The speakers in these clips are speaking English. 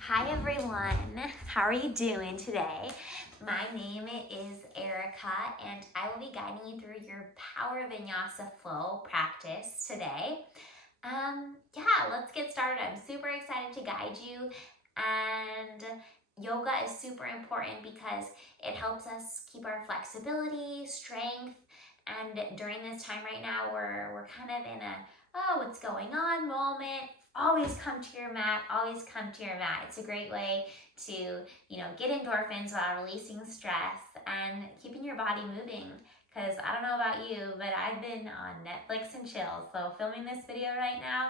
Hi everyone, how are you doing today? My name is Erica and I will be guiding you through your Power Vinyasa flow practice today. Let's get started. I'm super excited to guide you, and yoga is super important because it helps us keep our flexibility, strength, and during this time right now we're kind of in a what's going on moment. Always come to your mat, always come to your mat. It's a great way to, get endorphins while releasing stress and keeping your body moving. Because I don't know about you, but I've been on Netflix and chill. So filming this video right now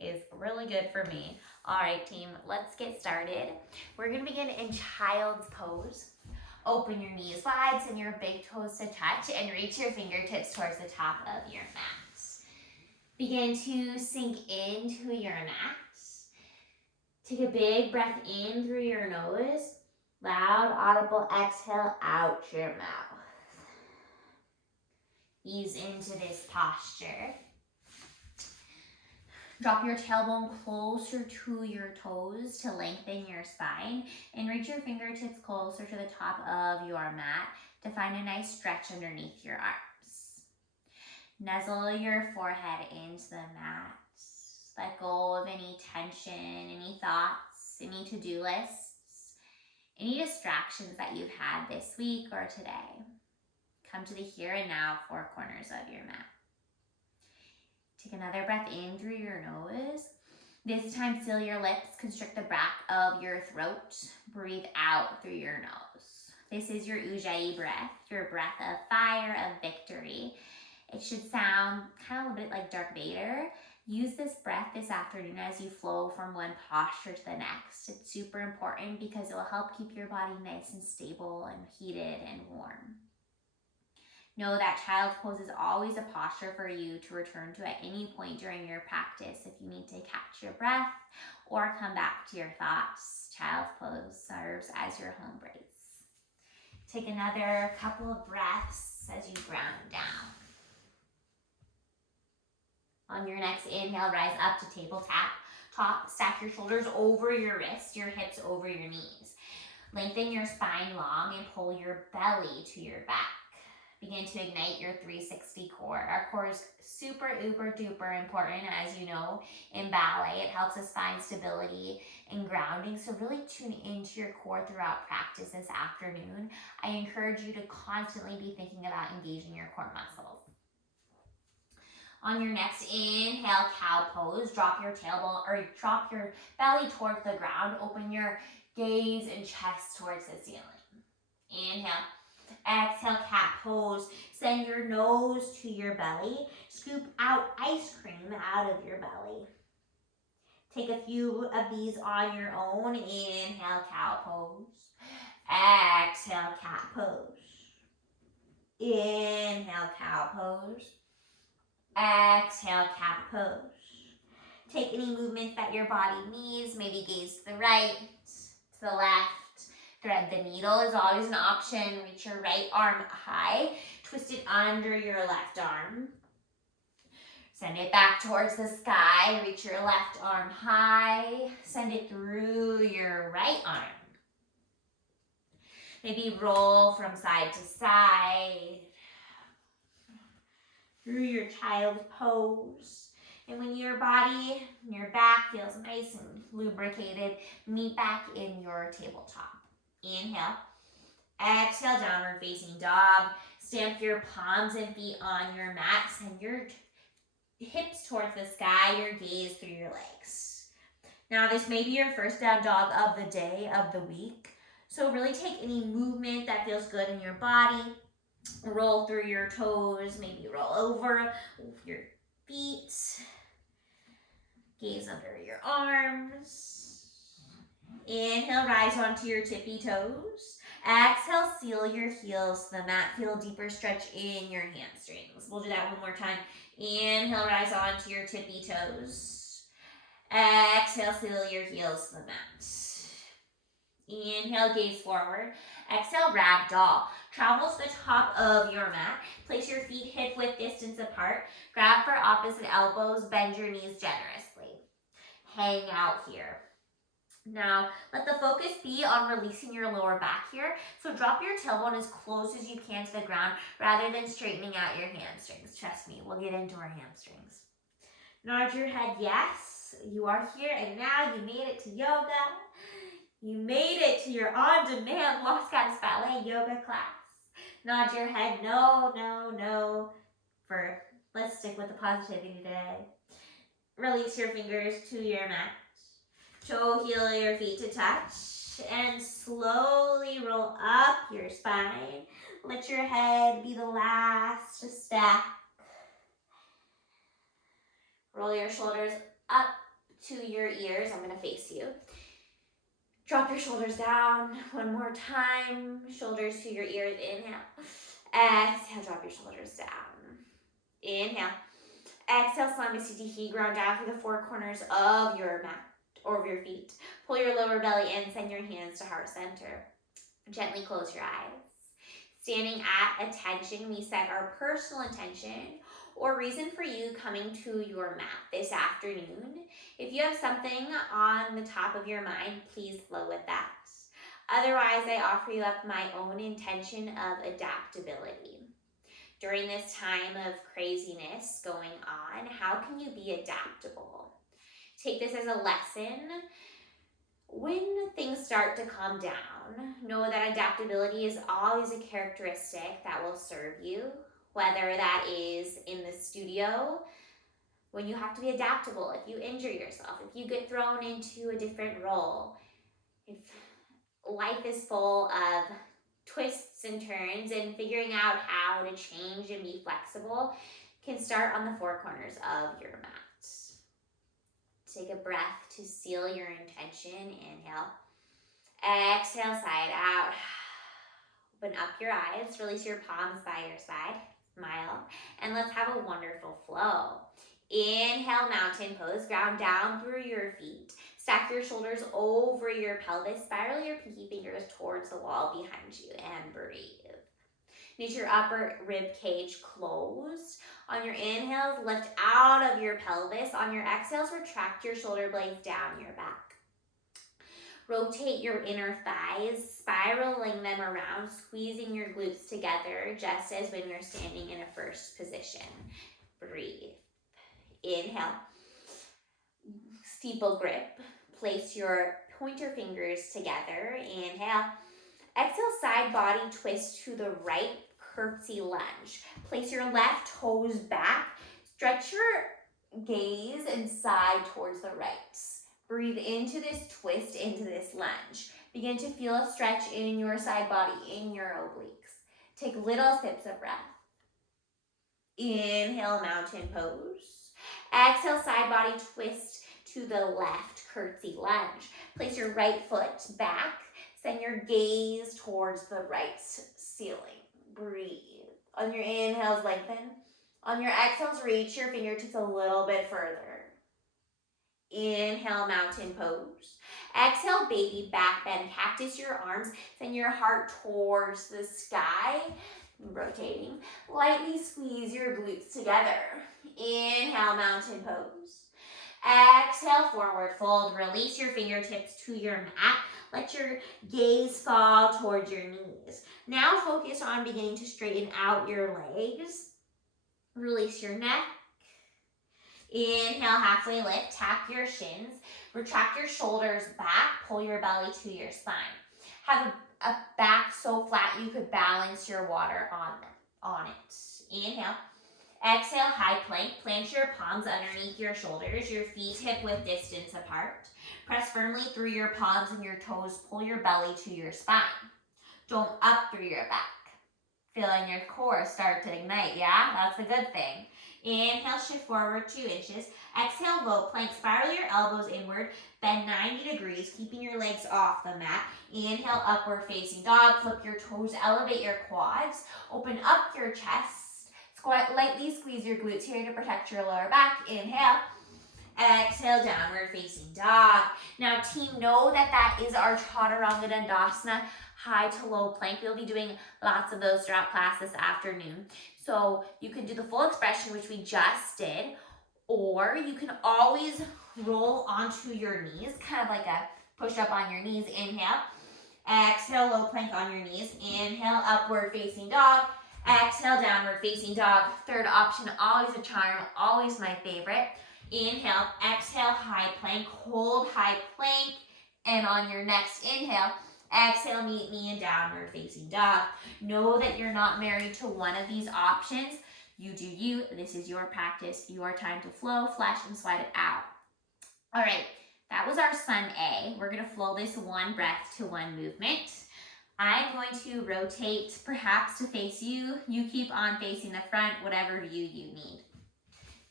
is really good for me. All right, team, let's get started. We're gonna begin in child's pose. Open your knees wide, send your big toes to touch, and reach your fingertips towards the top of your mat. Begin to sink into your mat. Take a big breath in through your nose. Loud, audible exhale out your mouth. Ease into this posture. Drop your tailbone closer to your toes to lengthen your spine, and reach your fingertips closer to the top of your mat to find a nice stretch underneath your arms. Nuzzle your forehead into the mat. Let go of any tension, any thoughts, any to-do lists, any distractions that you've had this week or today. Come to the here and now four corners of your mat. Take another breath in through your nose. This time, seal your lips, constrict the back of your throat. Breathe out through your nose. This is your Ujjayi breath, your breath of fire, of victory. It should sound kind of a bit like Darth Vader. Use this breath this afternoon as you flow from one posture to the next. It's super important because it will help keep your body nice and stable and heated and warm. Know that child's pose is always a posture for you to return to at any point during your practice if you need to catch your breath or come back to your thoughts. Child's pose serves as your home base. Take another couple of breaths as you ground down. On your next inhale, rise up to tabletop. Stack your shoulders over your wrists, your hips over your knees. Lengthen your spine long and pull your belly to your back. Begin to ignite your 360 core. Our core is super, uber, duper important, as you know, in ballet. It helps us find stability and grounding. So really tune into your core throughout practice this afternoon. I encourage you to constantly be thinking about engaging your core muscles. On your next inhale, cow pose. Drop your tailbone or drop your belly towards the ground. Open your gaze and chest towards the ceiling. Inhale. Exhale, cat pose. Send your nose to your belly. Scoop out ice cream out of your belly. Take a few of these on your own. Inhale, cow pose. Exhale, cat pose. Inhale, cow pose. Exhale, cat pose. Take any movements that your body needs. Maybe gaze to the right, to the left. Thread the needle is always an option. Reach your right arm high. Twist it under your left arm. Send it back towards the sky. Reach your left arm high. Send it through your right arm. Maybe roll from side to side. Through your child's pose. And when your body, your back feels nice and lubricated, meet back in your tabletop. Inhale. Exhale, downward facing dog. Stamp your palms and feet on your mat. Send your hips towards the sky, your gaze through your legs. Now, this may be your first down dog of the day, of the week. So really take any movement that feels good in your body. Roll through your toes, maybe roll over your feet. Gaze under your arms. Inhale, rise onto your tippy toes. Exhale, seal your heels to the mat. Feel a deeper stretch in your hamstrings. We'll do that one more time. Inhale, rise onto your tippy toes. Exhale, seal your heels to the mat. Inhale, gaze forward. Exhale, ragdoll. Travel to the top of your mat. Place your feet hip-width distance apart. Grab for opposite elbows. Bend your knees generously. Hang out here. Now, let the focus be on releasing your lower back here. So drop your tailbone as close as you can to the ground rather than straightening out your hamstrings. Trust me, we'll get into our hamstrings. Nod your head, yes, you are here, and now you made it to yoga. You made it to your on-demand Los Gatos Ballet yoga class. Nod your head, no, no, no. Let's stick with the positivity today. Release your fingers to your mat. Toe heel your feet to touch and slowly roll up your spine. Let your head be the last to stack. Roll your shoulders up to your ears. I'm going to face you. Drop your shoulders down one more time. Shoulders to your ears. Inhale. Exhale, drop your shoulders down. Inhale. Exhale, Slamasiddhi, ground down through the four corners of your mat or of your feet. Pull your lower belly in, send your hands to heart center. Gently close your eyes. Standing at attention, we set our personal intention or reason for you coming to your mat this afternoon. If you have something on the top of your mind, please flow with that. Otherwise, I offer you up my own intention of adaptability. During this time of craziness going on, how can you be adaptable? Take this as a lesson. When things start to calm down, know that adaptability is always a characteristic that will serve you, whether that is in the studio, when you have to be adaptable, if you injure yourself, if you get thrown into a different role, if life is full of twists and turns, and figuring out how to change and be flexible can start on the four corners of your mat. Take a breath to seal your intention. Inhale. Exhale, side out. Open up your eyes. Release your palms by your side. Smile. And let's have a wonderful flow. Inhale, mountain pose. Ground down through your feet. Stack your shoulders over your pelvis. Spiral your pinky fingers towards the wall behind you and breathe. Need your upper rib cage closed. On your inhales, lift out of your pelvis. On your exhales, retract your shoulder blades down your back. Rotate your inner thighs, spiraling them around, squeezing your glutes together, just as when you're standing in a first position. Breathe. Inhale. Steeple grip. Place your pointer fingers together. Inhale. Exhale, side body twist to the right, curtsy lunge. Place your left toes back. Stretch your gaze and side towards the right. Breathe into this twist, into this lunge. Begin to feel a stretch in your side body, in your obliques. Take little sips of breath. Inhale, mountain pose. Exhale, side body twist to the left, curtsy lunge. Place your right foot back. Send your gaze towards the right ceiling. Breathe. On your inhales, lengthen. On your exhales, reach your fingertips a little bit further. Inhale, mountain pose. Exhale, baby back bend. Cactus your arms. Send your heart towards the sky. Rotating. Lightly squeeze your glutes together. Inhale, mountain pose. Exhale, forward fold. Release your fingertips to your mat. Let your gaze fall towards your knees. Now focus on beginning to straighten out your legs. Release your neck. Inhale, halfway lift. Tap your shins. Retract your shoulders back. Pull your belly to your spine. Have a back so flat you could balance your water on it. Inhale. Exhale, high plank. Plant your palms underneath your shoulders. Your feet hip-width distance apart. Press firmly through your palms and your toes. Pull your belly to your spine. Don't up through your back. Feeling your core start to ignite, yeah? That's a good thing. Inhale, shift forward 2 inches. Exhale, low plank. Spiral your elbows inward. Bend 90 degrees, keeping your legs off the mat. Inhale, upward facing dog. Flip your toes, elevate your quads. Open up your chest. Lightly squeeze your glutes here to protect your lower back. Inhale. Exhale, downward facing dog. Now team, know that is our Chaturanga Dandasana, high to low plank. We'll be doing lots of those throughout class this afternoon. So you can do the full expression, which we just did, or you can always roll onto your knees, kind of like a Push up on your knees, inhale. Exhale, low plank on your knees. Inhale, upward facing dog. Exhale, downward facing dog. Third option, always a charm, always my favorite. Inhale, exhale, high plank, hold high plank. And on your next inhale, exhale, meet me in downward facing dog. Know that you're not married to one of these options. You do you. This is your practice, your time to flow, flex, and sweat it out. All right, that was our Sun A. We're going to flow this one breath to one movement. I'm going to rotate perhaps to face you. You keep on facing the front, whatever view you need.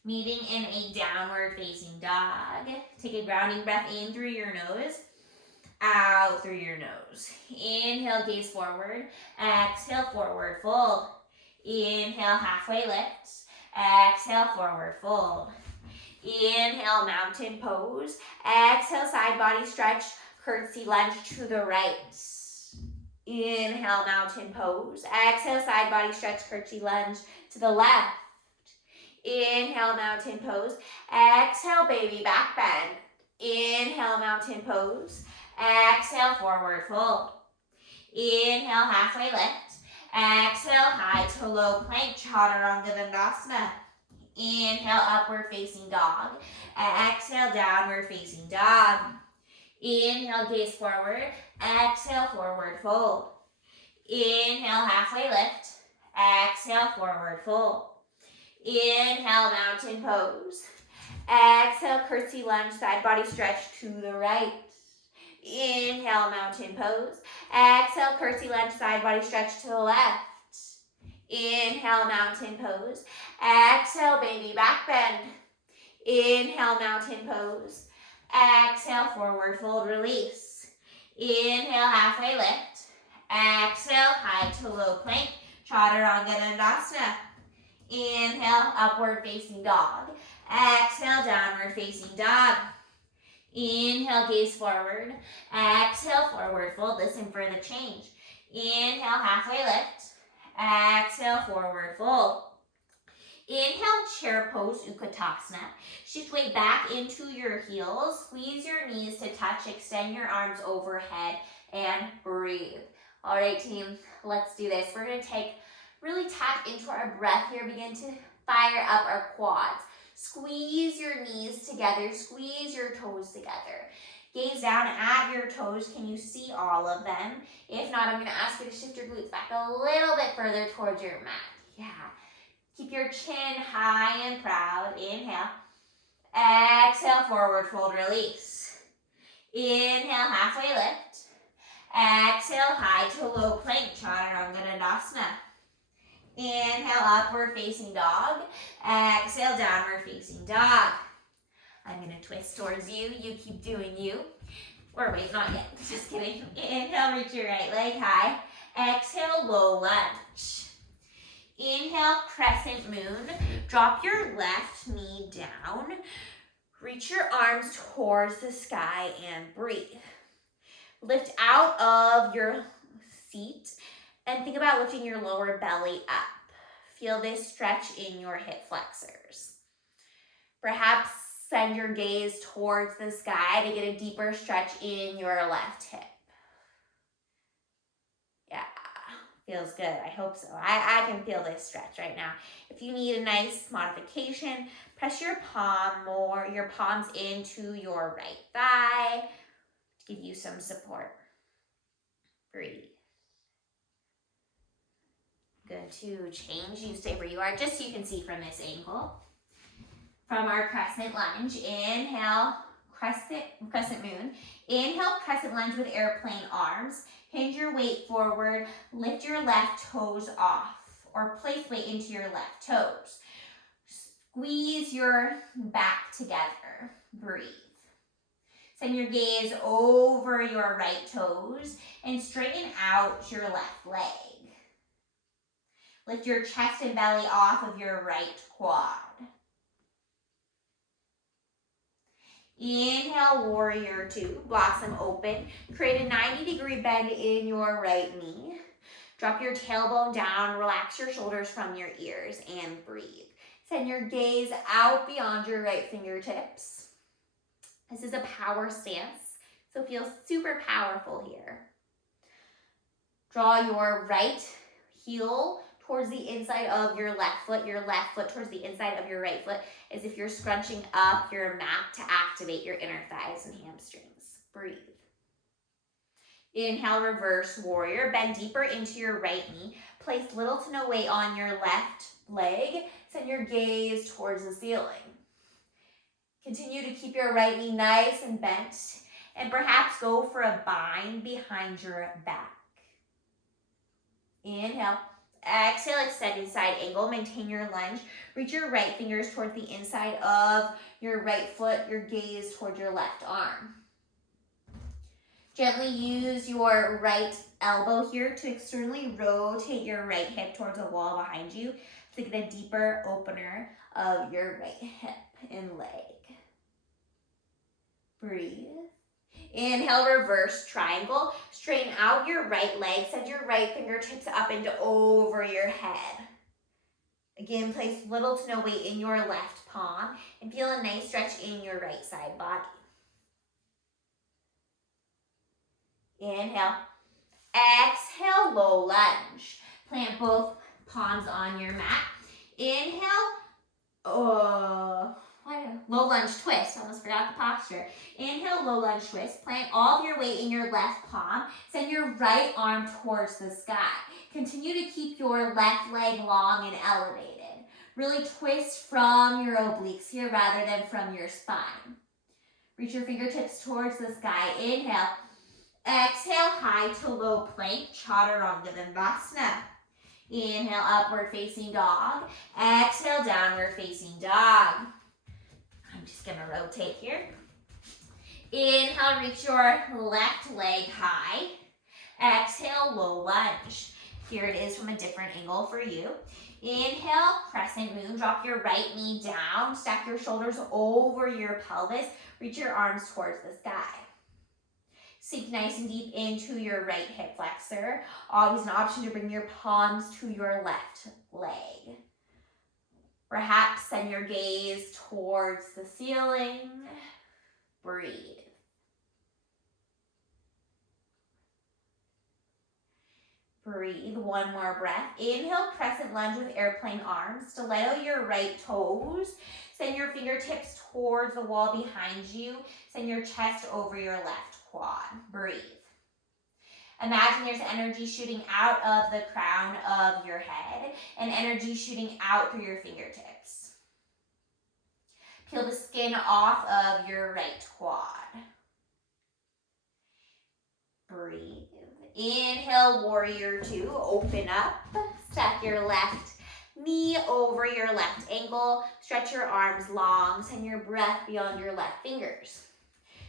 Meeting in a downward facing dog. Take a grounding breath in through your nose, out through your nose. Inhale, gaze forward. Exhale, forward fold. Inhale, halfway lift. Exhale, forward fold. Inhale, mountain pose. Exhale, side body stretch, curtsy lunge to the right. Inhale, mountain pose. Exhale, side body stretch, curtsy lunge to the left. Inhale, mountain pose. Exhale, baby back bend. Inhale, mountain pose. Exhale, forward fold. Inhale, halfway lift. Exhale, high to low plank, chaturanga dandasana. Inhale, upward facing dog. Exhale, downward facing dog. Inhale, gaze forward. Exhale, forward fold. Inhale, halfway lift. Exhale, forward fold. Inhale, mountain pose. Exhale, curtsy lunge, side body stretch to the right. Inhale, mountain pose. Exhale, curtsy lunge, side body stretch to the left. Inhale, mountain pose. Exhale, baby back bend. Inhale, mountain pose. Exhale, forward fold, release. Inhale, halfway lift. Exhale, high to low plank, chaturanga dandasana. Inhale, upward facing dog. Exhale, downward facing dog. Inhale, gaze forward. Exhale, forward fold. Listen for the change. Inhale, halfway lift. Exhale, forward fold. Inhale, chair pose, Utkatasana. Shift weight back into your heels. Squeeze your knees to touch. Extend your arms overhead and breathe. All right, team, let's do this. We're going to really tap into our breath here. Begin to fire up our quads. Squeeze your knees together. Squeeze your toes together. Gaze down at your toes. Can you see all of them? If not, I'm going to ask you to shift your glutes back a little bit further towards your mat. Yeah. Keep your chin high and proud. Inhale. Exhale, forward fold, release. Inhale, halfway lift. Exhale, high to low plank, chaturanga dandasana. Inhale, upward facing dog. Exhale, downward facing dog. I'm going to twist towards you. You keep doing you. Or wait, not yet. Just kidding. Inhale, reach your right leg high. Exhale, low lunge. Inhale, crescent moon. Drop your left knee down. Reach your arms towards the sky and breathe. Lift out of your seat and think about lifting your lower belly up. Feel this stretch in your hip flexors. Perhaps send your gaze towards the sky to get a deeper stretch in your left hip. Yeah, feels good. I hope so. I can feel this stretch right now. If you need a nice modification, press your palms into your right thigh to give you some support. Breathe. Good to change. You stay where you are, just so you can see from this angle. From our crescent lunge, inhale, crescent moon. Inhale, crescent lunge with airplane arms. Hinge your weight forward. Lift your left toes off or place weight into your left toes. Squeeze your back together. Breathe. Send your gaze over your right toes and straighten out your left leg. Lift your chest and belly off of your right quad. Inhale, warrior two, blossom open. Create a 90-degree bend in your right knee. Drop your tailbone down, relax your shoulders from your ears, and breathe. Send your gaze out beyond your right fingertips. This is a power stance. So feel super powerful here. Draw your right heel towards the inside of your left foot towards the inside of your right foot, as if you're scrunching up your mat to activate your inner thighs and hamstrings. Breathe. Inhale, reverse warrior. Bend deeper into your right knee. Place little to no weight on your left leg. Send your gaze towards the ceiling. Continue to keep your right knee nice and bent, and perhaps go for a bind behind your back. Inhale. Exhale, extended side angle. Maintain your lunge. Reach your right fingers towards the inside of your right foot, your gaze toward your left arm. Gently use your right elbow here to externally rotate your right hip towards the wall behind you to get a deeper opener of your right hip and leg. Breathe. Inhale, reverse triangle. Straighten out your right leg. Send your right fingertips up and over your head. Again, place little to no weight in your left palm and feel a nice stretch in your right side body. Inhale. Exhale, low lunge. Plant both palms on your mat. Inhale. Low lunge twist. Almost forgot the posture. Inhale, low lunge twist. Plant all of your weight in your left palm. Send your right arm towards the sky. Continue to keep your left leg long and elevated. Really twist from your obliques here rather than from your spine. Reach your fingertips towards the sky. Inhale. Exhale, high to low plank, Chaturanga Dandasana. Inhale, upward facing dog. Exhale, downward facing dog. I'm just gonna rotate here. Inhale, reach your left leg high. Exhale, low lunge. Here it is from a different angle for you. Inhale, crescent moon. Drop your right knee down. Stack your shoulders over your pelvis. Reach your arms towards the sky. Sink nice and deep into your right hip flexor. Always an option to bring your palms to your left leg. Perhaps send your gaze towards the ceiling. Breathe. Breathe, one more breath. Inhale, crescent lunge with airplane arms. Stiletto your right toes. Send your fingertips towards the wall behind you. Send your chest over your left quad. Breathe. Imagine there's energy shooting out of the crown of your head and energy shooting out through your fingertips. Peel the skin off of your right quad. Breathe. Inhale, warrior two. Open up. Stack your left knee over your left ankle. Stretch your arms long. Send your breath beyond your left fingers.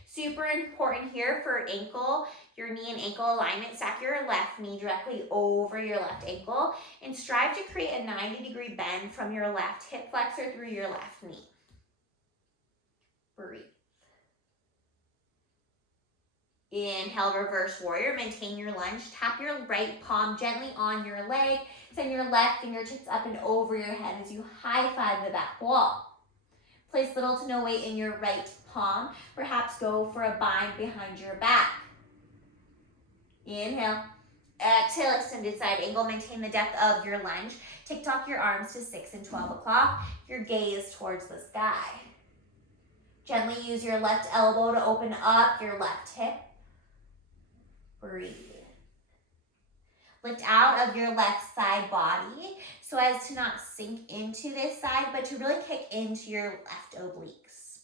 Super important here for ankle, your knee and ankle alignment. Stack your left knee directly over your left ankle and strive to create a 90-degree bend from your left hip flexor through your left knee. Breathe. Inhale, reverse warrior. Maintain your lunge. Tap your right palm gently on your leg. Send your left fingertips up and over your head as you high-five the back wall. Place little to no weight in your right palm. Perhaps go for a bind behind your back. Inhale. Exhale, extended side angle. Maintain the depth of your lunge. Tick-tock your arms to 6 and 12 o'clock. Your gaze towards the sky. Gently use your left elbow to open up your left hip. Breathe. Lift out of your left side body so as to not sink into this side, but to really kick into your left obliques.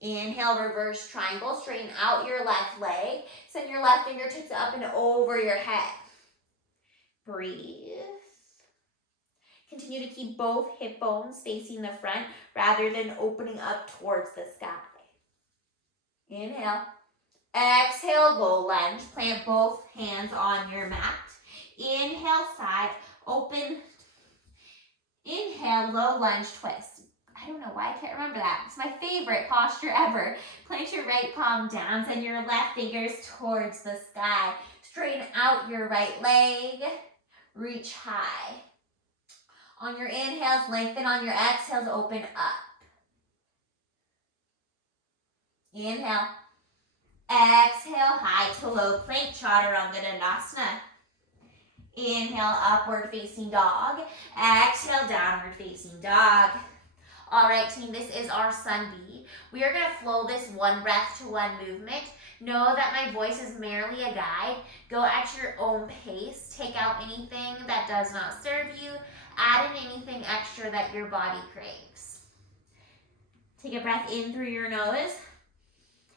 Inhale, reverse triangle. Straighten out your left leg. Send your left fingertips up and over your head. Breathe. Continue to keep both hip bones facing the front rather than opening up towards the sky. Inhale. Exhale, low lunge. Plant both hands on your mat. Inhale, side open. Inhale, low lunge twist. I don't know why I can't remember that. It's my favorite posture ever. Plant your right palm down. Send your left fingers towards the sky. Straighten out your right leg. Reach high. On your inhales, lengthen. On your exhales, open up. Inhale. Exhale, high to low plank, chaturanga dandasana. Inhale, upward facing dog. Exhale, downward facing dog. All right, team, this is our sun B. We are going to flow this one breath to one movement. Know that my voice is merely a guide. Go at your own pace. Take out anything that does not serve you. Add in anything extra that your body craves. Take a breath in through your nose,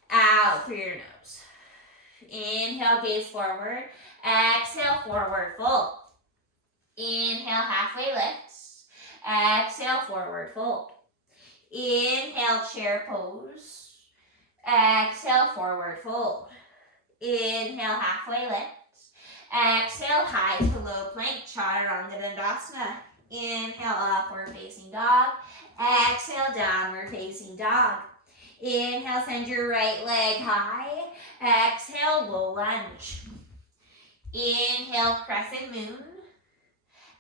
out through your nose. Inhale, gaze forward. Exhale, forward fold. Inhale, halfway lift. Exhale, forward fold. Inhale, chair pose. Exhale, forward fold. Inhale, halfway lift. Exhale, high to low plank, chaturanga dandasana. Inhale, upward facing dog. Exhale, downward facing dog. Inhale, send your right leg high. Exhale, low lunge. Inhale, crescent moon.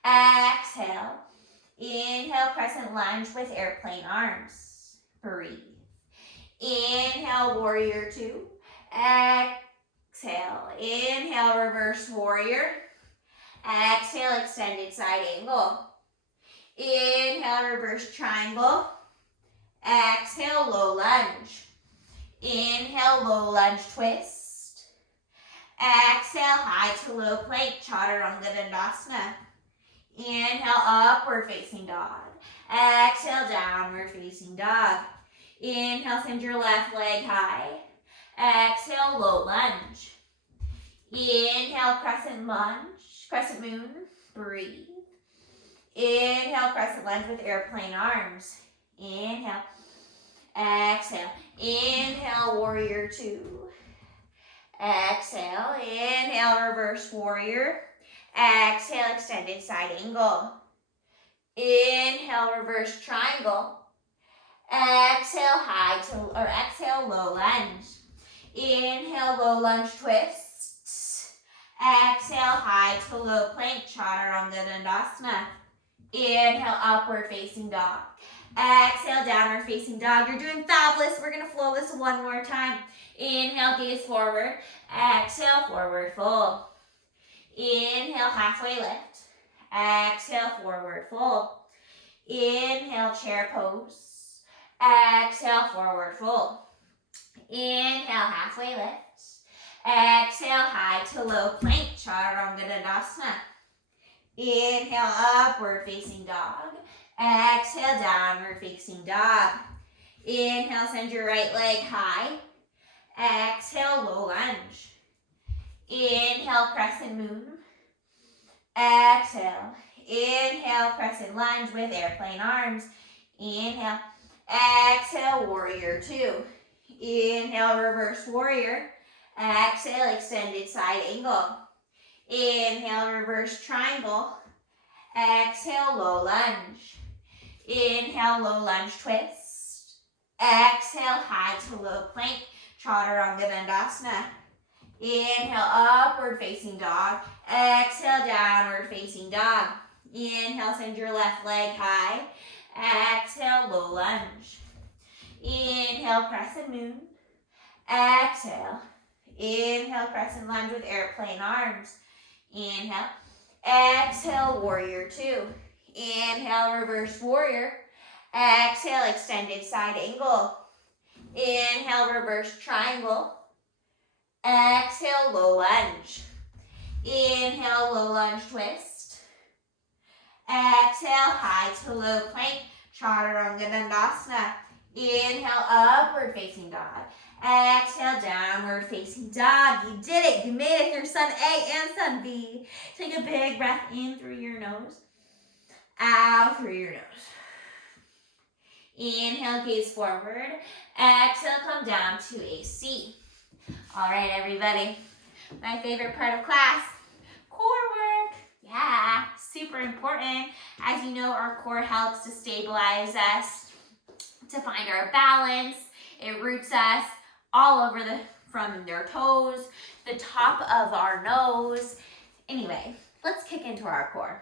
Exhale. Inhale, crescent lunge with airplane arms. Breathe. Inhale, warrior two. Exhale. Inhale, reverse warrior. Exhale, extended side angle. Inhale, reverse triangle. Exhale, low lunge. Inhale, low lunge twist. Exhale, high to low plank, chaturanga dandasana. Inhale, upward facing dog. Exhale, downward facing dog. Inhale, send your left leg high. Exhale, low lunge. Inhale, crescent lunge, crescent moon. Breathe. Inhale, crescent lunge with airplane arms. Inhale. Exhale. Inhale, warrior two. Exhale. Inhale, reverse warrior. Exhale, extended side angle. Inhale, reverse triangle. Exhale, exhale, low lunge. Inhale, low lunge twist. Exhale, high to low plank, chaturanga dandasana. Inhale, upward facing dog. Exhale, downward facing dog. You're doing fabulous. We're going to flow this one more time. Inhale, gaze forward. Exhale, forward fold. Inhale, halfway lift. Exhale, forward fold. Inhale, chair pose. Exhale, forward fold. Inhale, halfway lift. Exhale, high to low plank, chaturanga dandasana. Inhale, upward facing dog. Exhale, downward facing dog. Inhale, send your right leg high. Exhale, low lunge. Inhale, crescent moon. Exhale. Inhale, crescent lunge with airplane arms. Inhale. Exhale, warrior two. Inhale, reverse warrior. Exhale, extended side angle. Inhale, reverse triangle. Exhale, low lunge. Inhale, low lunge twist. Exhale, high to low plank, chaturanga dandasana. Inhale, upward facing dog. Exhale, downward facing dog. Inhale, send your left leg high. Exhale, low lunge. Inhale, crescent moon. Exhale. Inhale, crescent lunge with airplane arms. Inhale. Exhale, warrior two. Inhale, reverse warrior. Exhale, extended side angle. Inhale, reverse triangle. Exhale, low lunge. Inhale, low lunge twist. Exhale, high to low plank, chaturanga dandasana. Inhale, upward facing dog. Exhale, downward facing dog. You did it. You made it through sun A and sun B. Take a big breath in through your nose. Out through your nose. Inhale, gaze forward. Exhale, come down to a C. All right, everybody. My favorite part of class, core work. Yeah, super important. As you know, our core helps to stabilize us, to find our balance. It roots us all over from their toes, the top of our nose. Anyway, let's kick into our core.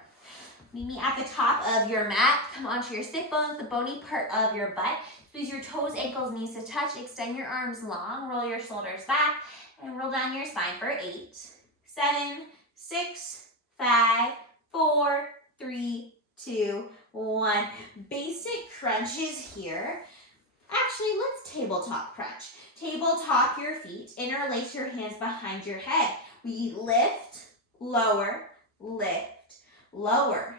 Meet me at the top of your mat. Come onto your sit bones, the bony part of your butt. Squeeze your toes, ankles, knees to touch. Extend your arms long. Roll your shoulders back and roll down your spine for 8, 7, 6, 5, 4, 3, 2, 1. Basic crunches here. Actually, let's tabletop crunch. Tabletop your feet. Interlace your hands behind your head. We lift, lower, lift, lower.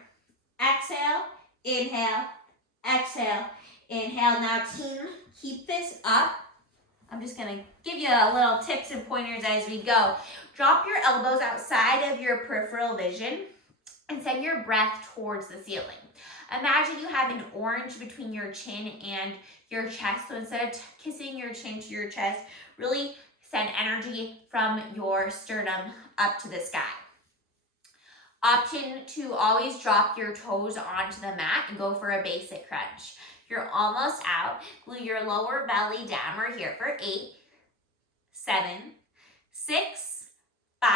Exhale, inhale, exhale, inhale. Now team, keep this up. I'm just gonna give you a little tips and pointers as we go. Drop your elbows outside of your peripheral vision and send your breath towards the ceiling. Imagine you have an orange between your chin and your chest. So instead of kissing your chin to your chest, really send energy from your sternum up to the sky. Option to always drop your toes onto the mat and go for a basic crunch. You're almost out. Glue your lower belly down. We're here for 8, 7, 6, 5,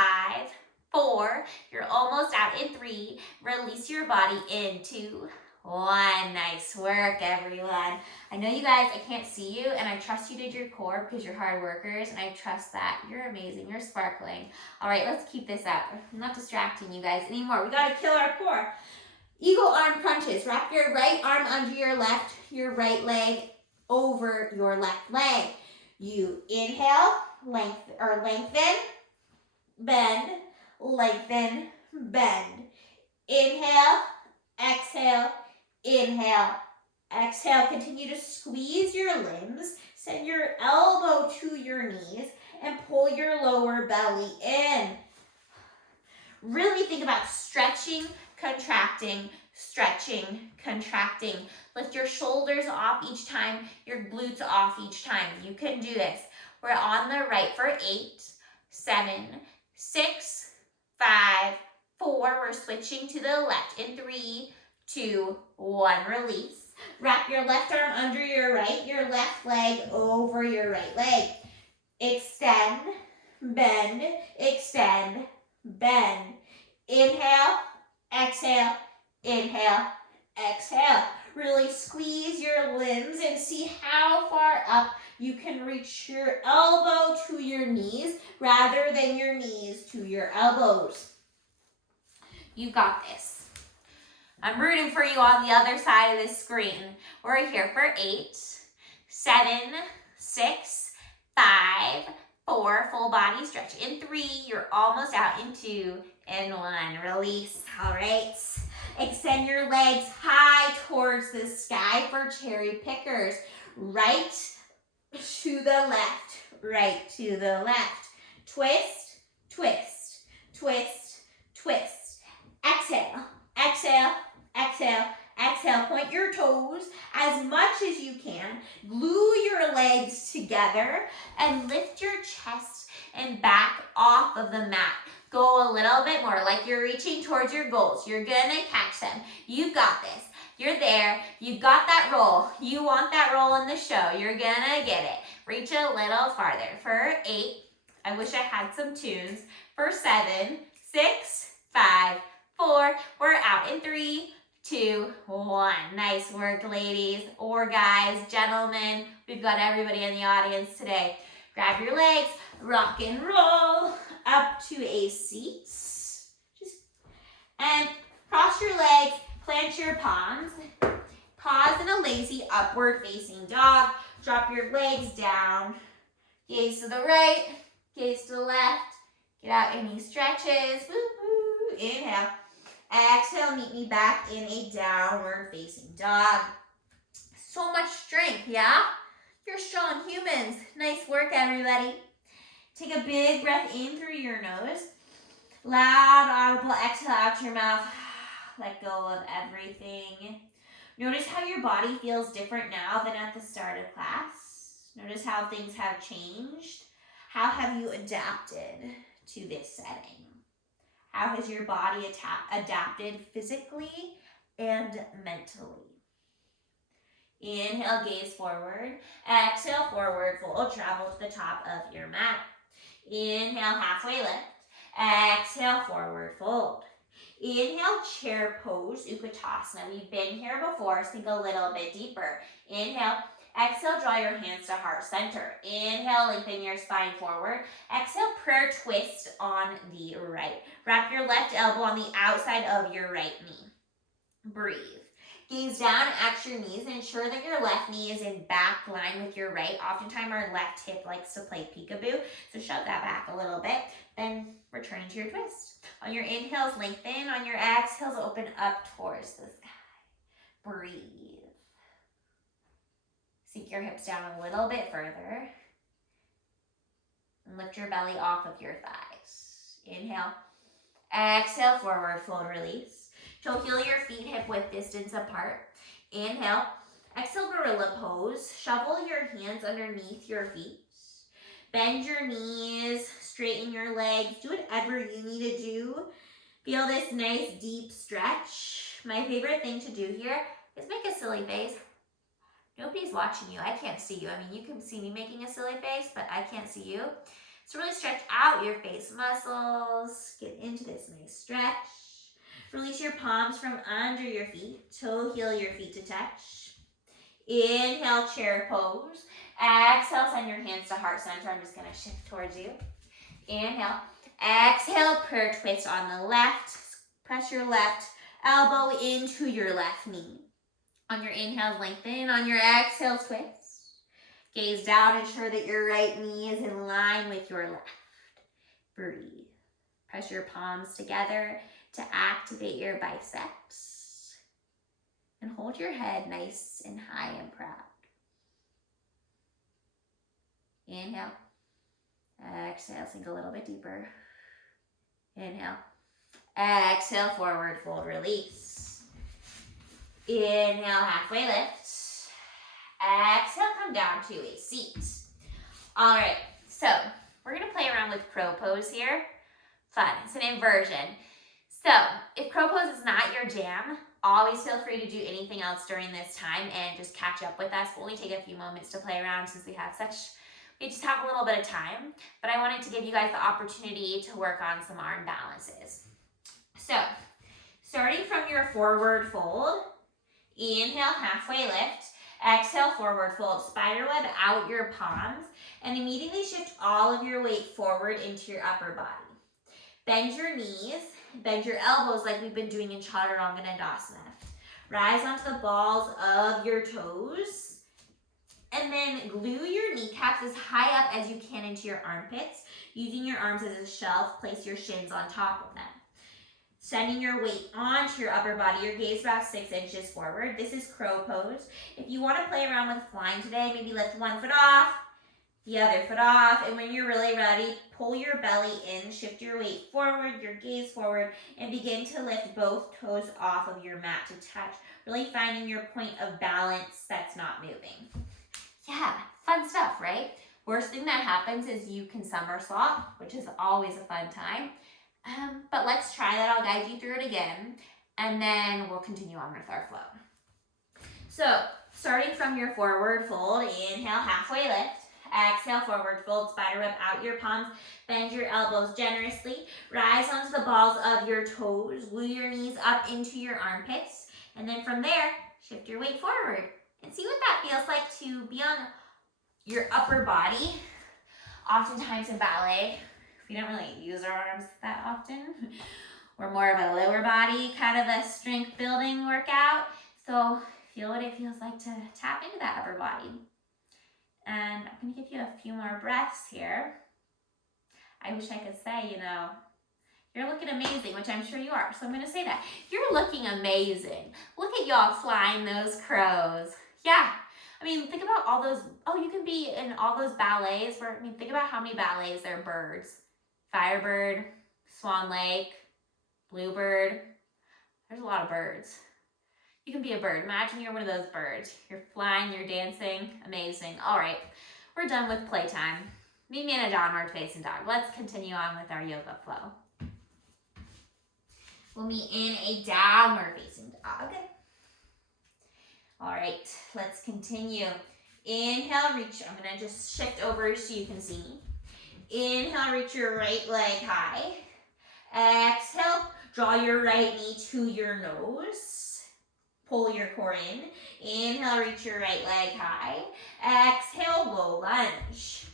4. You're almost out in 3. Release your body in 2, 1. Nice work, everyone. I know you guys, I can't see you, and I trust you did your core because you're hard workers, and I trust that you're amazing. You're sparkling. All right, let's keep this up. I'm not distracting you guys anymore. We got to kill our core. Eagle arm crunches. Wrap your right arm under your left, your right leg over your left leg. You inhale, lengthen, bend, lengthen, bend. Inhale, exhale, inhale, exhale. Continue to squeeze your limbs. Send your elbow to your knees and pull your lower belly in. Really think about stretching, contracting, stretching, contracting. Lift your shoulders off each time, your glutes off each time. You can do this. We're on the right for 8, 7, 6, 5, 4. We're switching to the left in 3, 2, 1. Release. Wrap your left arm under your right, your left leg over your right leg. Extend, bend, extend, bend. Inhale, exhale, inhale, exhale. Really squeeze your limbs and see how far up you can reach your elbow to your knees rather than your knees to your elbows. You got this. I'm rooting for you on the other side of the screen. We're here for 8, 7, 6, 5, 4. Full body stretch. In 3, you're almost out in 2, and 1. Release. All right. Extend your legs high towards the sky for cherry pickers. Right to the left. Right to the left. Twist, twist, twist, twist. Exhale, exhale, exhale, exhale. Point your toes as much as you can. Glue your legs together and lift your chest and back off of the mat. Go a little bit more, like you're reaching towards your goals. You're gonna catch them. You've got this. You're there. You've got that roll. You want that roll in the show. You're gonna get it. Reach a little farther. For 8, I wish I had some tunes. For 7, 6, 5, 4. We're out in 3, 2, 1. Nice work, ladies or guys, gentlemen. We've got everybody in the audience today. Grab your legs, rock and roll up to a seat. And cross your legs, plant your palms. Pause in a lazy upward facing dog. Drop your legs down. Gaze to the right, gaze to the left. Get out any stretches. Woo-hoo. Inhale. Exhale, meet me back in a downward facing dog. So much strength, yeah? You're strong humans. Nice work, everybody. Take a big breath in through your nose. Loud, audible exhale out your mouth. Let go of everything. Notice how your body feels different now than at the start of class. Notice how things have changed. How have you adapted to this setting? How has your body adapted physically and mentally? Inhale, gaze forward. Exhale, forward fold. Travel to the top of your mat. Inhale, halfway lift. Exhale, forward fold. Inhale, chair pose, Utkatasana. We've been here before, sink a little bit deeper. Inhale. Exhale, draw your hands to heart center. Inhale, lengthen your spine forward. Exhale, prayer twist on the right. Wrap your left elbow on the outside of your right knee. Breathe. Gaze down at your knees and ensure that your left knee is in back line with your right. Oftentimes our left hip likes to play peekaboo, so shove that back a little bit. Then return to your twist. On your inhales, lengthen. On your exhales, open up towards the sky. Breathe. Sink your hips down a little bit further. And lift your belly off of your thighs. Inhale. Exhale, forward fold, release. Toe heel your feet hip width distance apart. Inhale. Exhale, gorilla pose. Shovel your hands underneath your feet. Bend your knees, straighten your legs. Do whatever you need to do. Feel this nice deep stretch. My favorite thing to do here is make a silly face. Nobody's watching you. I can't see you. I mean, you can see me making a silly face, but I can't see you. So really stretch out your face muscles. Get into this nice stretch. Release your palms from under your feet. Toe heel your feet to touch. Inhale, chair pose. Exhale, send your hands to heart center. I'm just going to shift towards you. Inhale. Exhale, prayer twist on the left. Press your left elbow into your left knee. On your inhales, lengthen. On your exhale, twist. Gaze down, ensure that your right knee is in line with your left. Breathe. Press your palms together to activate your biceps. And hold your head nice and high and proud. Inhale. Exhale, sink a little bit deeper. Inhale. Exhale, forward fold, release. Inhale, halfway lift. Exhale, come down to a seat. All right, so we're gonna play around with crow pose here. Fun, it's an inversion. So if crow pose is not your jam, always feel free to do anything else during this time and just catch up with us. We'll only take a few moments to play around since we just have a little bit of time, but I wanted to give you guys the opportunity to work on some arm balances. So starting from your forward fold, inhale, halfway lift. Exhale, forward fold, spider web out your palms, and immediately shift all of your weight forward into your upper body. Bend your knees, bend your elbows like we've been doing in Chaturanga Dandasana. Rise onto the balls of your toes, and then glue your kneecaps as high up as you can into your armpits. Using your arms as a shelf, place your shins on top of them. Sending your weight onto your upper body, your gaze about 6 inches forward. This is crow pose. If you want to play around with flying today, maybe lift one foot off, the other foot off, and when you're really ready, pull your belly in, shift your weight forward, your gaze forward, and begin to lift both toes off of your mat to touch, really finding your point of balance that's not moving. Yeah, fun stuff, right? Worst thing that happens is you can somersault, which is always a fun time. But let's try that. I'll guide you through it again, and then we'll continue on with our flow. So, starting from your forward fold, inhale, halfway lift. Exhale, forward fold, spider web out your palms. Bend your elbows generously. Rise onto the balls of your toes. Glue your knees up into your armpits. And then from there, shift your weight forward. And see what that feels like to be on your upper body. Oftentimes in ballet, we don't really use our arms that often. We're more of a lower body, kind of a strength building workout. So feel what it feels like to tap into that upper body. And I'm gonna give you a few more breaths here. I wish I could say, you're looking amazing, which I'm sure you are. So I'm gonna say that. You're looking amazing. Look at y'all flying those crows. Yeah. I mean, think about all those, you can be in all those ballets think about how many ballets there are birds. Firebird, Swan Lake, Bluebird. There's a lot of birds. You can be a bird. Imagine you're one of those birds. You're flying, you're dancing. Amazing. All right, we're done with playtime. Meet me in a downward facing dog. Let's continue on with our yoga flow. We'll meet in a downward facing dog. All right, let's continue. Inhale, reach. I'm gonna just shift over so you can see me. Inhale, reach your right leg high. Exhale, Draw your right knee to your nose. Pull your core in. Inhale, reach your right leg high. Exhale, low lunge.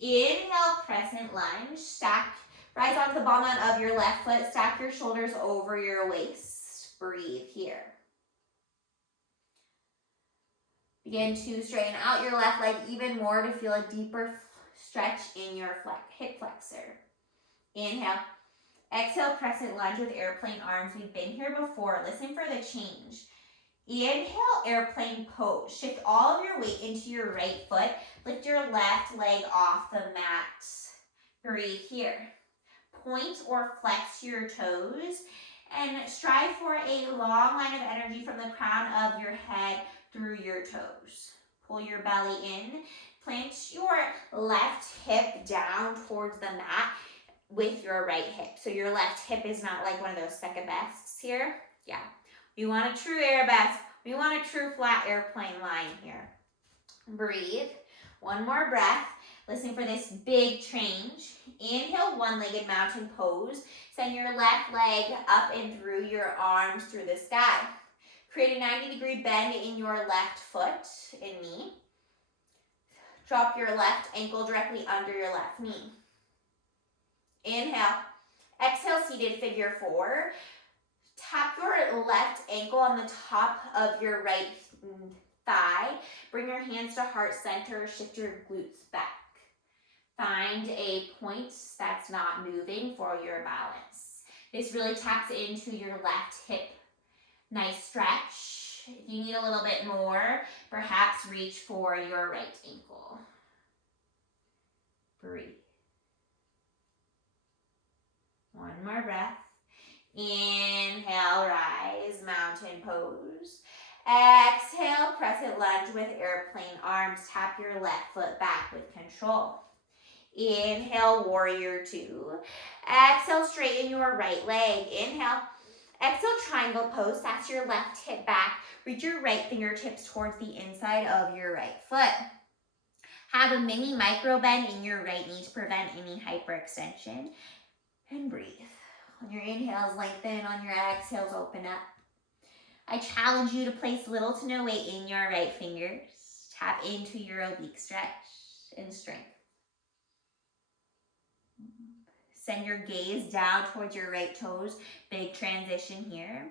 Inhale, crescent lunge. Stack, rise onto the ball mat of your left foot. Stack your shoulders over your waist. Breathe here. Begin to straighten out your left leg even more to feel a deeper stretch in your hip flexor. Inhale. Exhale, crescent lunge with airplane arms. We've been here before. Listen for the change. Inhale, airplane pose. Shift all of your weight into your right foot. Lift your left leg off the mat. Breathe here. Point or flex your toes and strive for a long line of energy from the crown of your head through your toes. Pull your belly in. Plant your left hip down towards the mat with your right hip. So your left hip is not like one of those second-bests here. Yeah. We want a true arabesque. We want a true flat airplane line here. Breathe. One more breath. Listen for this big change. Inhale, one-legged mountain pose. Send your left leg up and through your arms through the sky. Create a 90-degree bend in your left foot and knee. Drop your left ankle directly under your left knee. Inhale. Exhale, seated figure four. Tap your left ankle on the top of your right thigh. Bring your hands to heart center. Shift your glutes back. Find a point that's not moving for your balance. This really taps into your left hip. Nice stretch. If you need a little bit more, perhaps reach for your right ankle. Breathe. One more breath. Inhale, rise, mountain pose. Exhale, crescent lunge with airplane arms. Tap your left foot back with control. Inhale, warrior two. Exhale, straighten your right leg. Inhale. Exhale, triangle pose. That's your left hip back. Reach your right fingertips towards the inside of your right foot. Have a mini micro bend in your right knee to prevent any hyperextension. And breathe. On your inhales, lengthen. On your exhales, open up. I challenge you to place little to no weight in your right fingers. Tap into your oblique stretch and strength. Send your gaze down towards your right toes. Big transition here.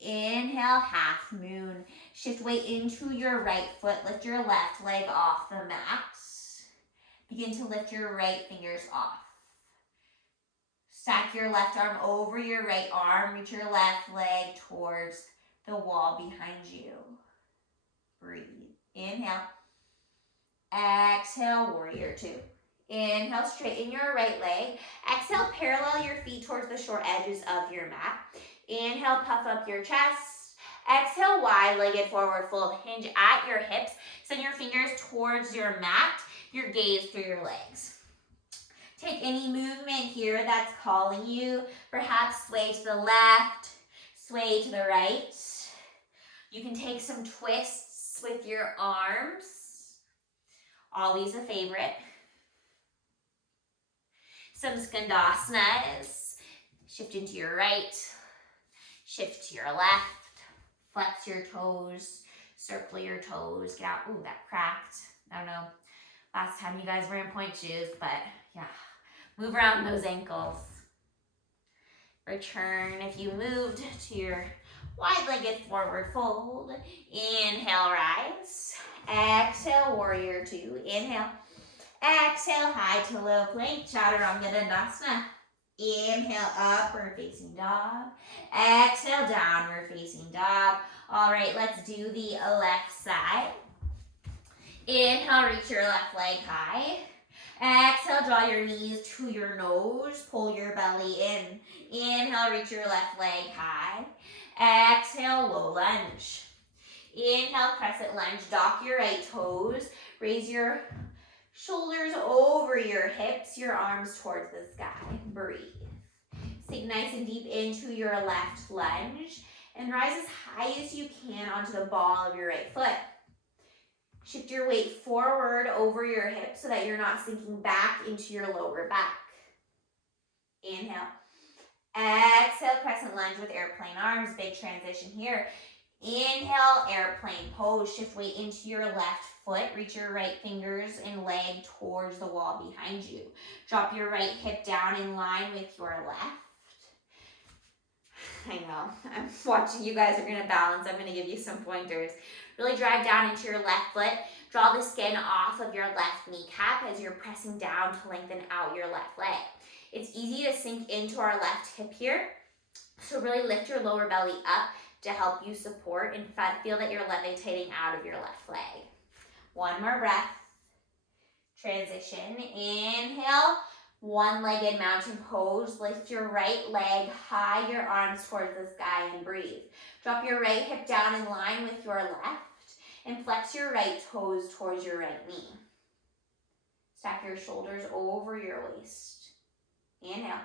Inhale, half moon. Shift weight into your right foot. Lift your left leg off the mat. Begin to lift your right fingers off. Stack your left arm over your right arm. Reach your left leg towards the wall behind you. Breathe. Inhale. Exhale, warrior two. Inhale, straighten your right leg. Exhale, parallel your feet towards the short edges of your mat. Inhale, puff up your chest. Exhale, wide-legged forward fold. Hinge at your hips. Send your fingers towards your mat. Your gaze through your legs. Take any movement here that's calling you. Perhaps sway to the left, sway to the right. You can take some twists with your arms. Always a favorite. Some skandasanas. Shift into your right. Shift to your left. Flex your toes. Circle your toes. Get out. Ooh, that cracked. I don't know. Last time you guys were in point shoes, but yeah. Move around those ankles. Return if you moved to your wide-legged forward fold. Inhale, rise. Exhale, warrior two. Inhale. Exhale, high to low plank, chaturanga dandasana. Inhale, upward facing dog. Exhale, downward facing dog. All right, let's do the left side. Inhale, reach your left leg high. Exhale, draw your knees to your nose. Pull your belly in. Inhale, reach your left leg high. Exhale, low lunge. Inhale, crescent lunge. Dock your right toes. Raise your shoulders over your hips. Your arms towards the sky. Breathe. Sink nice and deep into your left lunge. And rise as high as you can onto the ball of your right foot. Shift your weight forward over your hips so that you're not sinking back into your lower back. Inhale. Exhale, crescent lunge with airplane arms. Big transition here. Inhale, airplane pose. Shift weight into your left foot. Reach your right fingers and leg towards the wall behind you. Drop your right hip down in line with your left. I know, I'm watching. You guys are going to balance. I'm going to give you some pointers. Really drive down into your left foot. Draw the skin off of your left kneecap as you're pressing down to lengthen out your left leg. It's easy to sink into our left hip here. So really lift your lower belly up to help you support and feel that you're levitating out of your left leg. One more breath. Transition. Inhale. One-legged mountain pose. Lift your right leg high, your arms towards the sky, and breathe. Drop your right hip down in line with your left and flex your right toes towards your right knee. Stack your shoulders over your waist. Inhale.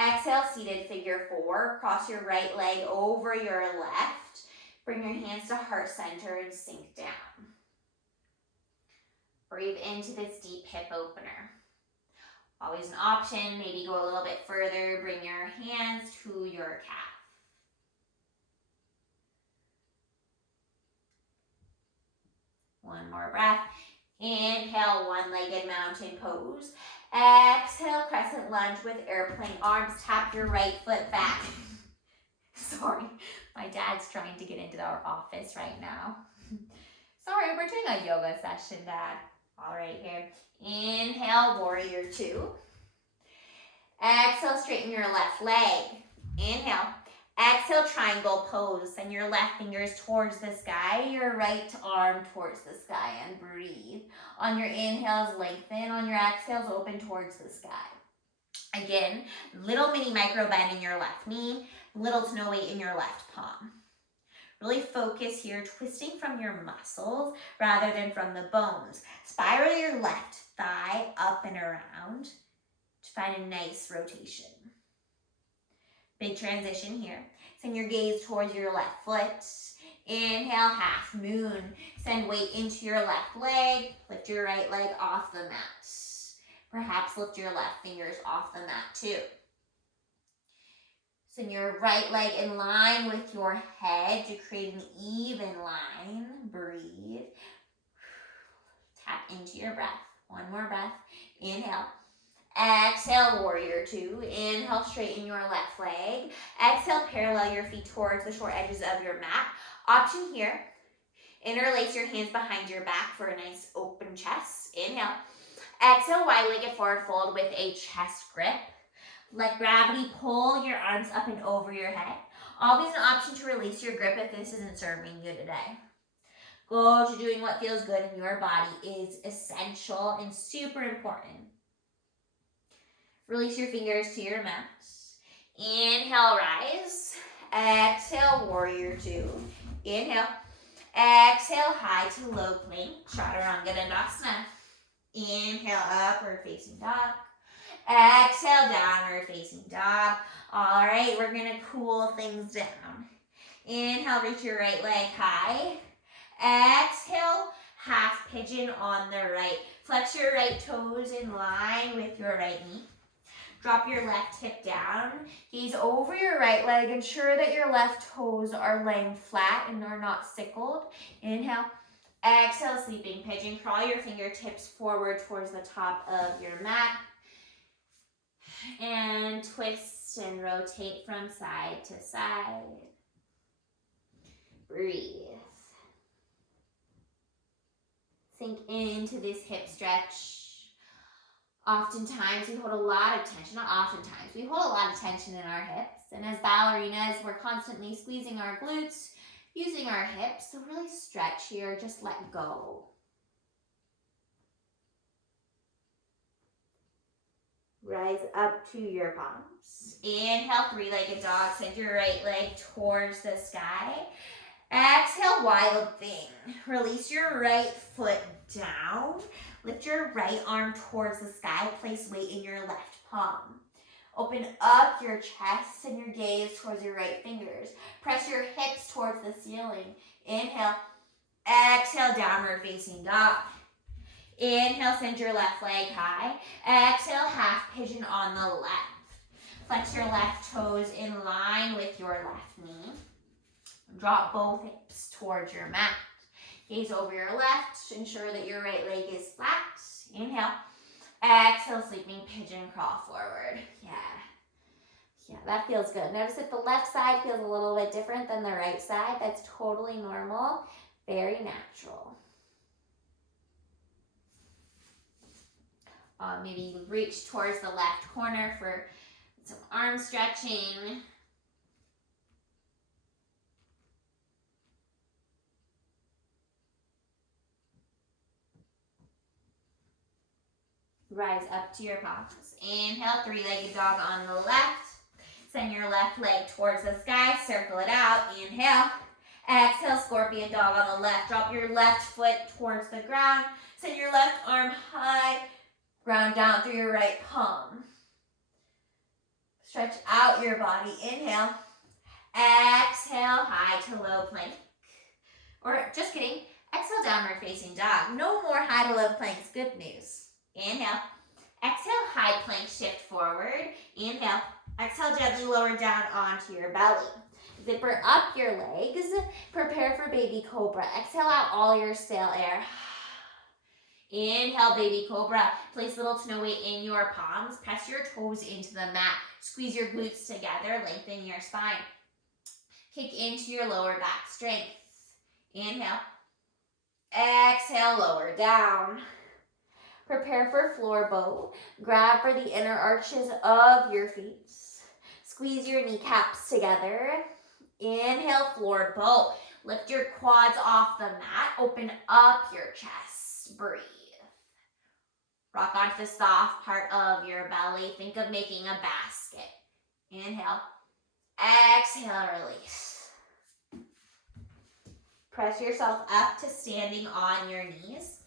Exhale, seated figure four. Cross your right leg over your left. Bring your hands to heart center and sink down. Breathe into this deep hip opener. Always an option, maybe go a little bit further. Bring your hands to your calf. One more breath. Inhale, one-legged mountain pose. Exhale, crescent lunge with airplane arms. Tap your right foot back. Sorry, my dad's trying to get into our office right now. Sorry, we're doing a yoga session, Dad. All right, here. Inhale, warrior two. Exhale, straighten your left leg. Inhale. Exhale, triangle pose. Send your left fingers towards the sky, your right arm towards the sky, and breathe. On your inhales, lengthen. On your exhales, open towards the sky. Again, little mini micro bend in your left knee, little to no weight in your left palm. Really focus here, twisting from your muscles rather than from the bones. Spiral your left thigh up and around to find a nice rotation. Big transition here. Send your gaze towards your left foot. Inhale, half moon. Send weight into your left leg. Lift your right leg off the mat. Perhaps lift your left fingers off the mat too. Send your right leg in line with your head to create an even line. Breathe. Tap into your breath. One more breath. Inhale. Exhale, warrior two. Inhale, straighten your left leg. Exhale, parallel your feet towards the short edges of your mat. Option here. Interlace your hands behind your back for a nice open chest. Inhale. Exhale, wide-legged forward fold with a chest grip. Let gravity pull your arms up and over your head. Always an option to release your grip if this isn't serving you today. Go to doing what feels good in your body is essential and super important. Release your fingers to your mat. Inhale, rise. Exhale, warrior two. Inhale. Exhale, high to low plank, chaturanga dandasana. Inhale, upward facing dog. Exhale, downward facing dog. All right, we're gonna cool things down. Inhale, reach your right leg high. Exhale, half pigeon on the right. Flex your right toes in line with your right knee. Drop your left hip down. Gaze over your right leg. Ensure that your left toes are laying flat and are not sickled. Inhale. Exhale, sleeping pigeon. Crawl your fingertips forward towards the top of your mat. And twist and rotate from side to side. Breathe. Sink into this hip stretch. Oftentimes we hold a lot of tension, not oftentimes, we hold a lot of tension in our hips. And as ballerinas, we're constantly squeezing our glutes, using our hips. So really stretch here, just let go. Rise up to your palms. Inhale, three-legged dog. Send your right leg towards the sky. Exhale, wild thing. Release your right foot down. Lift your right arm towards the sky. Place weight in your left palm. Open up your chest and your gaze towards your right fingers. Press your hips towards the ceiling. Inhale. Exhale, downward facing dog. Inhale, send your left leg high. Exhale, half pigeon on the left. Flex your left toes in line with your left knee. Drop both hips towards your mat. Gaze over your left. Ensure that your right leg is flat. Inhale. Exhale, sleeping pigeon crawl forward. Yeah, that feels good. Notice if the left side feels a little bit different than the right side. That's totally normal. Very natural. Maybe you reach towards the left corner for some arm stretching. Rise up to your palms. Inhale, three-legged dog on the left. Send your left leg towards the sky. Circle it out. Inhale. Exhale, scorpion dog on the left. Drop your left foot towards the ground. Send your left arm high. Ground down through your right palm. Stretch out your body. Inhale. Exhale, high to low plank. Or just kidding. Exhale, downward facing dog. No more high to low planks. Good news. Inhale. Exhale, high plank, shift forward. Inhale. Exhale, gently lower down onto your belly. Zipper up your legs. Prepare for baby cobra. Exhale out all your stale air. Inhale, baby cobra. Place little to no weight in your palms. Press your toes into the mat. Squeeze your glutes together. Lengthen your spine. Kick into your lower back strength. Inhale. Exhale, lower down. Prepare for floor bow. Grab for the inner arches of your feet. Squeeze your kneecaps together. Inhale, floor bow. Lift your quads off the mat. Open up your chest. Breathe. Rock onto the soft part of your belly. Think of making a basket. Inhale. Exhale, release. Press yourself up to standing on your knees.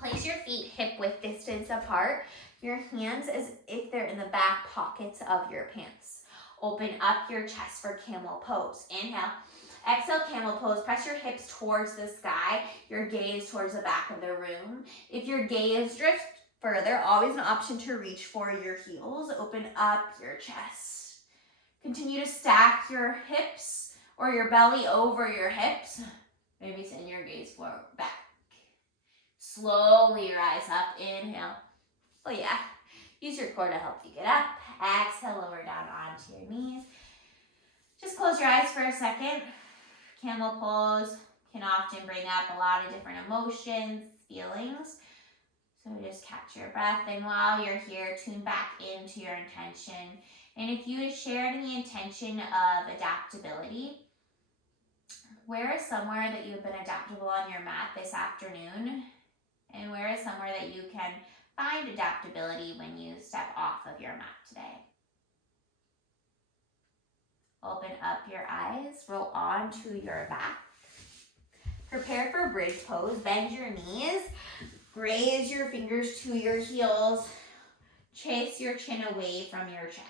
Place your feet hip-width distance apart. Your hands as if they're in the back pockets of your pants. Open up your chest for camel pose. Inhale. Exhale, camel pose. Press your hips towards the sky. Your gaze towards the back of the room. If your gaze drifts further, always an option to reach for your heels. Open up your chest. Continue to stack your hips or your belly over your hips. Maybe send your gaze forward, back. Slowly rise up. Inhale. Oh yeah. Use your core to help you get up. Exhale, lower down onto your knees. Just close your eyes for a second. Camel pose can often bring up a lot of different emotions, feelings. So just catch your breath. And while you're here, tune back into your intention. And if you had shared the intention of adaptability, where is somewhere that you've been adaptable on your mat this afternoon? And where is somewhere that you can find adaptability when you step off of your mat today? Open up your eyes, roll onto your back. Prepare for bridge pose. Bend your knees. Raise your fingers to your heels. Chase your chin away from your chest.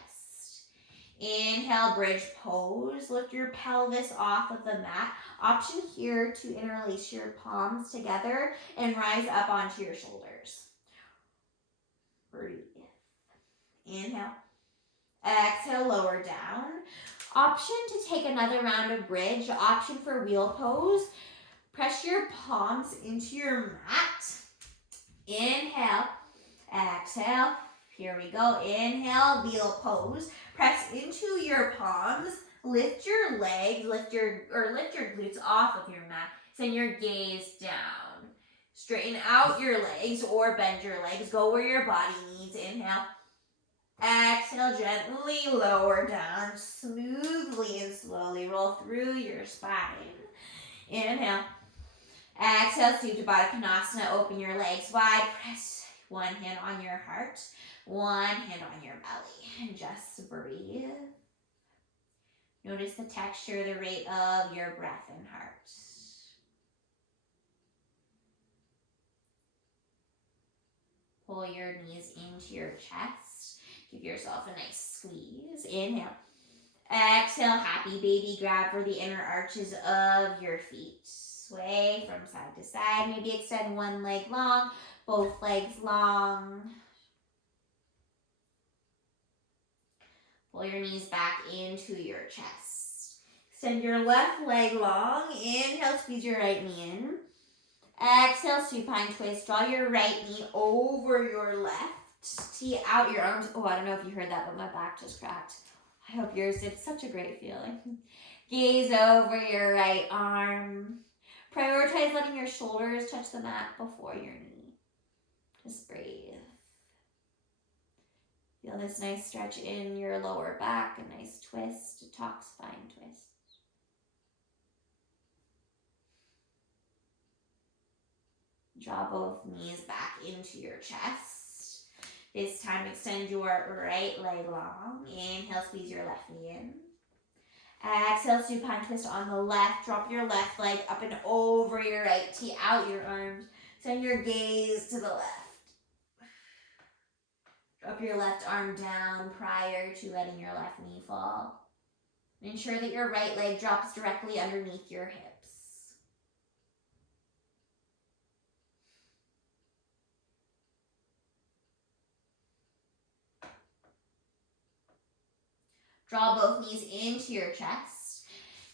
Inhale, bridge pose. Lift your pelvis off of the mat. Option here to interlace your palms together and rise up onto your shoulders. Breathe. Inhale. Exhale, lower down. Option to take another round of bridge. Option for wheel pose. Press your palms into your mat. Inhale. Exhale. Here we go. Inhale, wheel pose. Press into your palms. Lift your legs, lift your glutes off of your mat. Send your gaze down. Straighten out your legs or bend your legs. Go where your body needs. Inhale. Exhale, gently lower down. Smoothly and slowly roll through your spine. Inhale. Exhale, Supta Baddha Konasana. Open your legs wide. Press one hand on your heart, one hand on your belly. And just breathe. Notice the texture, the rate of your breath and heart. Pull your knees into your chest. Give yourself a nice squeeze. Inhale. Exhale, happy baby. Grab for the inner arches of your feet. Sway from side to side. Maybe extend one leg long, both legs long. Pull your knees back into your chest. Extend your left leg long. Inhale, squeeze your right knee in. Exhale, supine twist. Draw your right knee over your left. Tee out your arms. Oh, I don't know if you heard that, but my back just cracked. I hope yours did. Such a great feeling. Gaze over your right arm. Prioritize letting your shoulders touch the mat before your knee. Just breathe. Feel this nice stretch in your lower back, a nice twist, a tuck spine twist. Draw both knees back into your chest. This time extend your right leg long. Inhale, squeeze your left knee in. Exhale, supine twist on the left. Drop your left leg up and over your right. Tee out your arms. Send your gaze to the left. Drop your left arm down prior to letting your left knee fall. Ensure that your right leg drops directly underneath your hips. Draw both knees into your chest.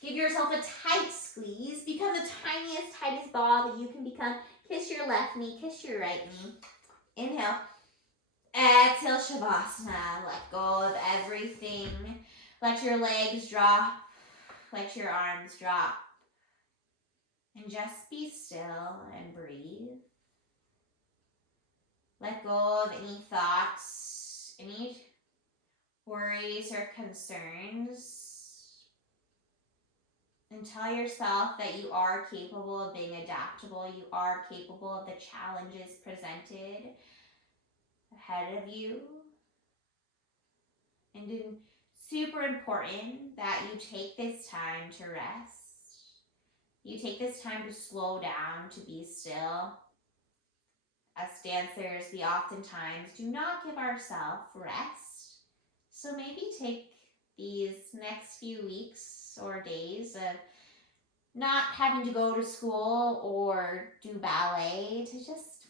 Give yourself a tight squeeze. Become the tiniest, tightest ball that you can become. Kiss your left knee, kiss your right knee. Inhale. Exhale, Shavasana. Let go of everything. Let your legs drop. Let your arms drop. And just be still and breathe. Let go of any thoughts, any worries or concerns. And tell yourself that you are capable of being adaptable. You are capable of the challenges presented ahead of you. And super important that you take this time to rest. You take this time to slow down, to be still. As dancers, we oftentimes do not give ourselves rest. So maybe take these next few weeks or days of not having to go to school or do ballet to just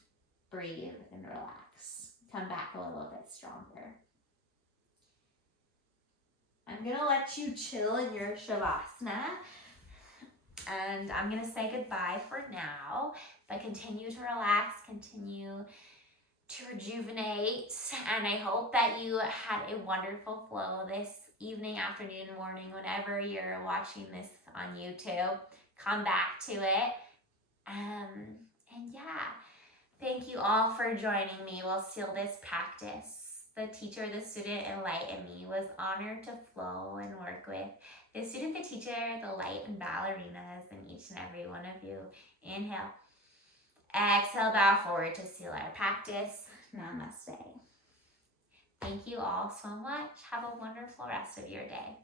breathe and relax. Come back a little bit stronger. I'm going to let you chill in your Shavasana. And I'm going to say goodbye for now. But continue to relax, continue to rejuvenate. And I hope that you had a wonderful flow this evening, afternoon, morning, whenever you're watching this on YouTube. Come back to it. And yeah, thank you all for joining me. We'll seal this practice. The teacher, the student, and light in me was honored to flow and work with the student, the teacher, the light, and ballerinas, and each and every one of you. Inhale. Exhale, bow forward to seal our practice. Namaste. Thank you all so much. Have a wonderful rest of your day.